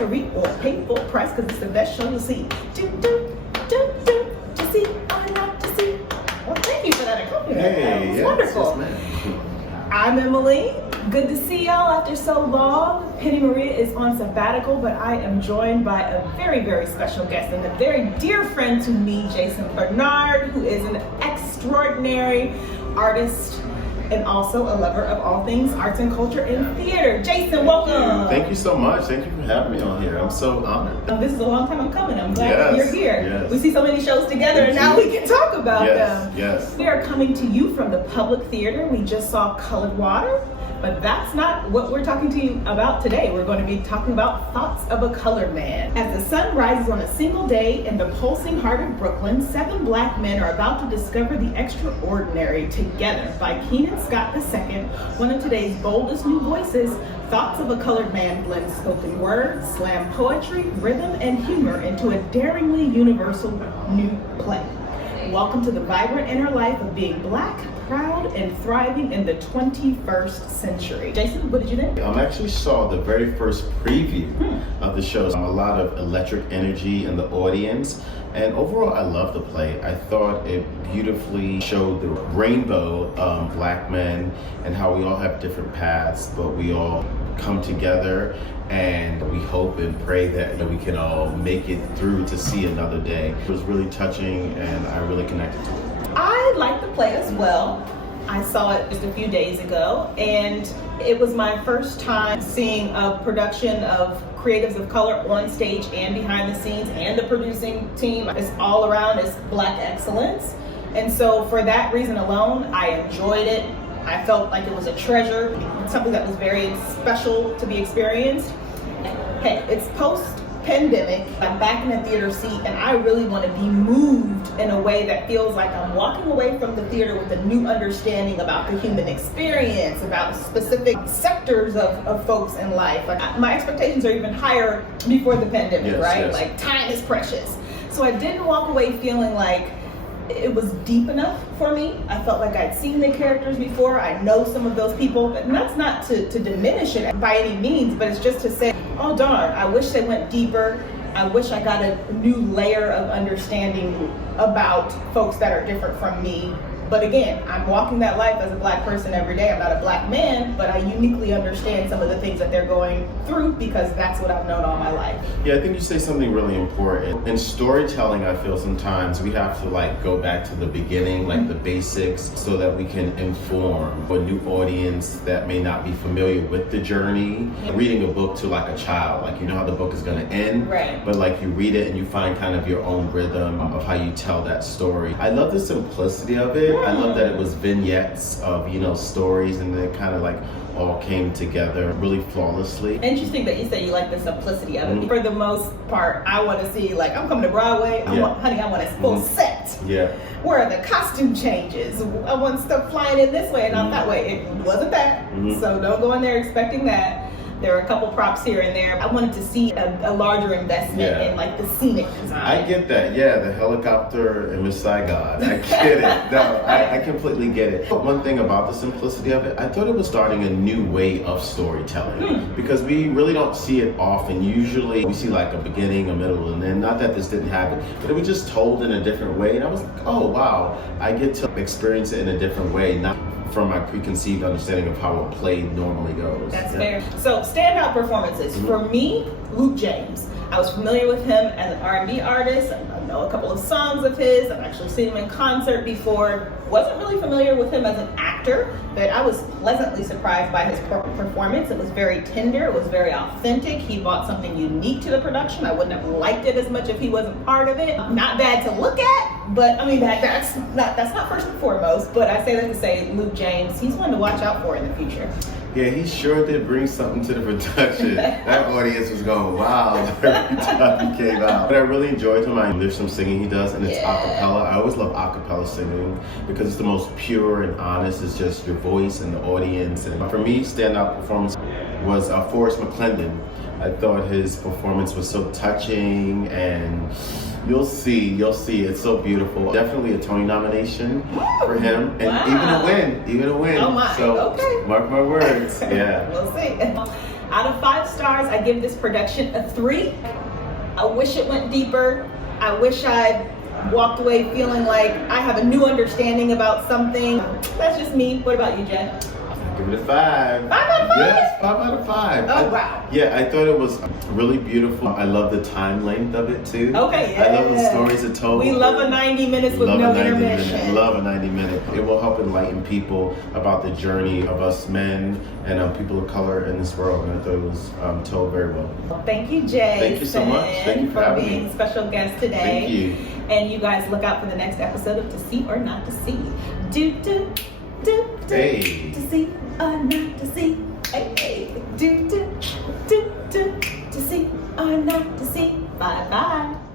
to read or pay full price because it's the best show you'll see. To see, I like to see. Well, thank you for that accompaniment. Hey, that was wonderful. Yes, I'm Emily. Good to see y'all after so long. Penny Maria is on sabbatical, but I am joined by a very, very special guest and a very dear friend to me, Jason Bernard, who is an extraordinary artist and also a lover of all things arts and culture and theater. Jason, welcome. Thank you so much. Thank you for having me on here. I'm so honored. This is a long time coming. I'm glad that you're here. Yes. We see so many shows together and now we can talk about them. Yes. We are coming to you from the Public Theater. We just saw Colored Water, but that's not what we're talking to you about today. We're going to be talking about Thoughts of a Colored Man. As the sun rises on a single day in the pulsing heart of Brooklyn, 7 black men are about to discover the extraordinary together by Keenan Scott II, one of today's boldest new voices. Thoughts of a Colored Man blends spoken word, slam poetry, rhythm, and humor into a daringly universal new play. Welcome to the vibrant inner life of being black, proud, and thriving in the 21st century. Jason, what did you think? I actually saw the very first preview of the show. A lot of electric energy in the audience. And overall, I love the play. I thought it beautifully showed the rainbow of black men and how we all have different paths, but we all come together and we hope and pray that we can all make it through to see another day. It was really touching and I really connected to it. I liked the play as well. I saw it just a few days ago, and it was my first time seeing a production of creatives of color on stage and behind the scenes, and the producing team is all around is black excellence. And so for that reason alone, I enjoyed it. I felt like it was a treasure, something that was very special to be experienced. Hey, it's post-pandemic. I'm back in the theater seat, and I really want to be moved in a way that feels like I'm walking away from the theater with a new understanding about the human experience, about specific sectors of folks in life. Like, my expectations are even higher before the pandemic, Yes, right? yes. Like, time is precious. So I didn't walk away feeling like it was deep enough for me. I felt like I'd seen the characters before. I know some of those people, and that's not to diminish it by any means, but it's just to say, oh darn, I wish they went deeper. I wish I got a new layer of understanding about folks that are different from me. But again, I'm walking that life as a black person every day. I'm not a black man, but I uniquely understand some of the things that they're going through because that's what I've known all my life. Yeah, I think you say something really important. In storytelling, I feel sometimes we have to go back to the beginning, the basics, so that we can inform a new audience that may not be familiar with the journey. Reading a book to a child, you know how the book is going to end, right? But you read it and you find kind of your own rhythm of how you tell that story. I love the simplicity of it. I love that it was vignettes of, stories, and they kind of all came together really flawlessly. Interesting that you say you like the simplicity of it. For the most part, I want to see, I'm coming to Broadway, I want a full set. Yeah. Where are the costume changes? I want stuff flying in this way and not that way. It wasn't that, so don't go in there expecting that. There are a couple props here and there. I wanted to see a larger investment in the scenic design. I get that, the helicopter in Miss Saigon. I get it. No, I completely get it. But one thing about the simplicity of it, I thought it was starting a new way of storytelling because we really don't see it often. Usually we see a beginning, a middle, and then not that this didn't happen, but it was just told in a different way. And I was like, oh wow, I get to experience it in a different way, not from my preconceived understanding of how a play normally goes. That's fair. So standout performances. For me, Luke James. I was familiar with him as an R&B artist. I know a couple of songs of his. I've actually seen him in concert before. Wasn't really familiar with him as an actor, but I was pleasantly surprised by his performance. It was very tender. It was very authentic. He brought something unique to the production. I wouldn't have liked it as much if he wasn't part of it. Not bad to look at, but I mean that's not first and foremost. But I say that to say Luke James, he's one to watch out for in the future. Yeah, he sure did bring something to the production. That audience was going wild every time he came out. But I really enjoyed him. There's some singing he does, and it's a cappella. I always love a cappella singing because it's the most pure and honest. It's just your voice and the audience. And for me, standout performance was Forrest McClendon. I thought his performance was so touching, and you'll see, it's so beautiful. Definitely a Tony nomination for him, and even a win. Oh my, so, okay. Mark my words, yeah. We'll see. Out of 5 stars, I give this production a 3. I wish it went deeper. I wish I walked away feeling like I have a new understanding about something. That's just me. What about you, Jay? Give it a 5. 5 out of 5? Yes, 5 out of 5. Oh, wow. Yeah, I thought it was really beautiful. I love the time length of it too. Okay, yeah. I love the stories it told. We love a 90 minutes with no intermission. Love a 90 minute. It will help enlighten people about the journey of us men and people of color in this world. And I thought it was told very well. Well, thank you, Jay. Thank you so much. Thank you for having being me. special guest today. Thank you. And you guys look out for the next episode of To See or Not to See. Do, do, do, do. Hey. To see or not to see. Hey, hey. Do, do, do, do. To see or not to see. Bye, bye.